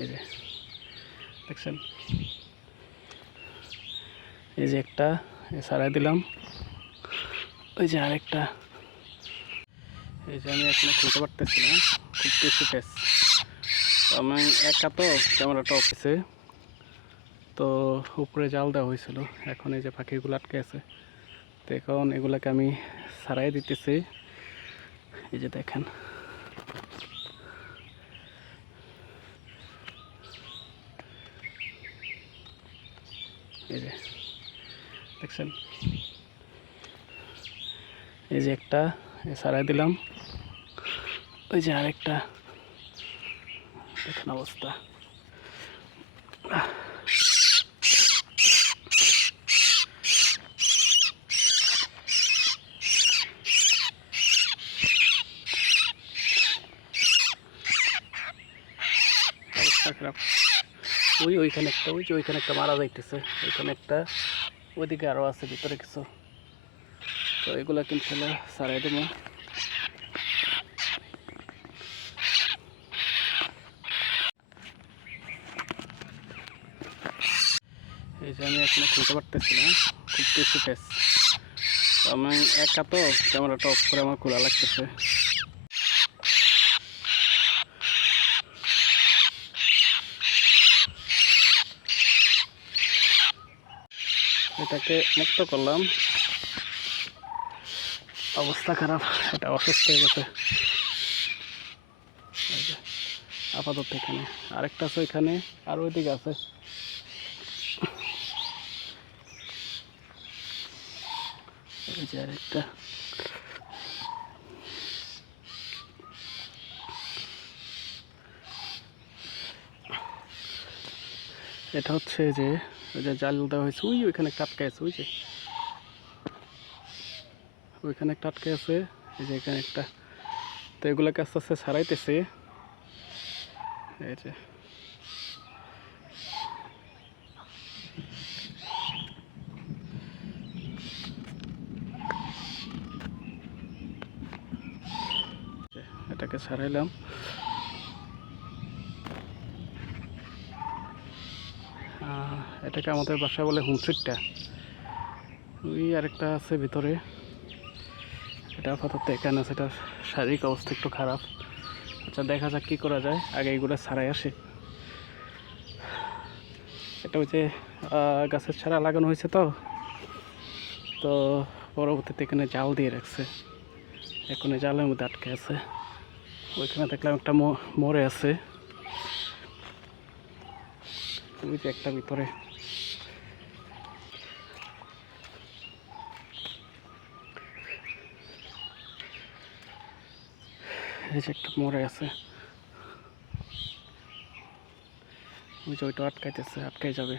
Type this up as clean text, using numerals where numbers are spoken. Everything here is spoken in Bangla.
এই যে দেখছেন, এই যে একটা সারাই দিলাম, ওই যে আরেকটা, এই যে আমি এখনো খুলতে পারতেছি না, খুব টেস্টি টেস্ট। আমি একা তো ক্যামেরাটা অফিসে, তো উপরে জাল দেওয়া হয়েছিল, এখন এই যে পাখিগুলো আটকে আছে, তো এখন এগুলাকে আমি সারাই দিতেছি। এই যে দেখেন, এই যে দেখছেন, এই যে একটা সারাই দিলাম, ওই যে আরেকটা, দেখেন অবস্থা। অবস্থা খারাপ। ওইখানে একটা, ওই যে ওইখানে একটা মারা যাইতেছে, ওইখানে একটা, ওইদিকে আরও আছে ভিতরে কিছু, তো এগুলা কিন্তু সারাই দেবো। এই যে আমি এখনো খুলতে পারতেছি না, খুব টেস্টি টেস্ট। আমি একা তো ক্যামেরাটা অফ করে আমার খোলা লাগতেছে। এটাকে মুক্ত করলাম, অবস্থা খারাপ, এটা অসুস্থ হয়ে গেছে। আপাতত এখানে আরেকটা আছে, ওইখানে আর ওইদিকে আছে। এই যে আরেকটা, এটা হচ্ছে যে ওই যে জাল দেওয়া হয়েছে, ওইখানে একটা আটকে আছে, ওই যে ওইখানে একটা আটকে আছে, এই যে এখানে একটা, তো এগুলোকে আস্তে আস্তে ছাড়াইতেছে। এই যে এটাকে ছাড়াইলাম। এটাকে আমাদের বাসায় বলে হুমসিটটা। ওই আরেকটা আছে ভিতরে, এটা আপাতত এখানে আছে, এটার শারীরিক অবস্থা একটু খারাপ। আচ্ছা, দেখা যাক কী করা যায়, আগে এইগুলো ছাড়াই আসে। এটা ওই যে গাছের ছাড়া লাগানো হয়েছে, তো তো পরবর্তীতে এখানে জাল দিয়ে রাখছে, এখন এই জালের মধ্যে আটকে আছে। ওইখানে দেখলাম একটা মরে আছে, ওই যে একটা ভিতরে, এই যে একটা মরে আছে, ওই যে ওইটা আটকাইতেছে, আটকাই যাবে।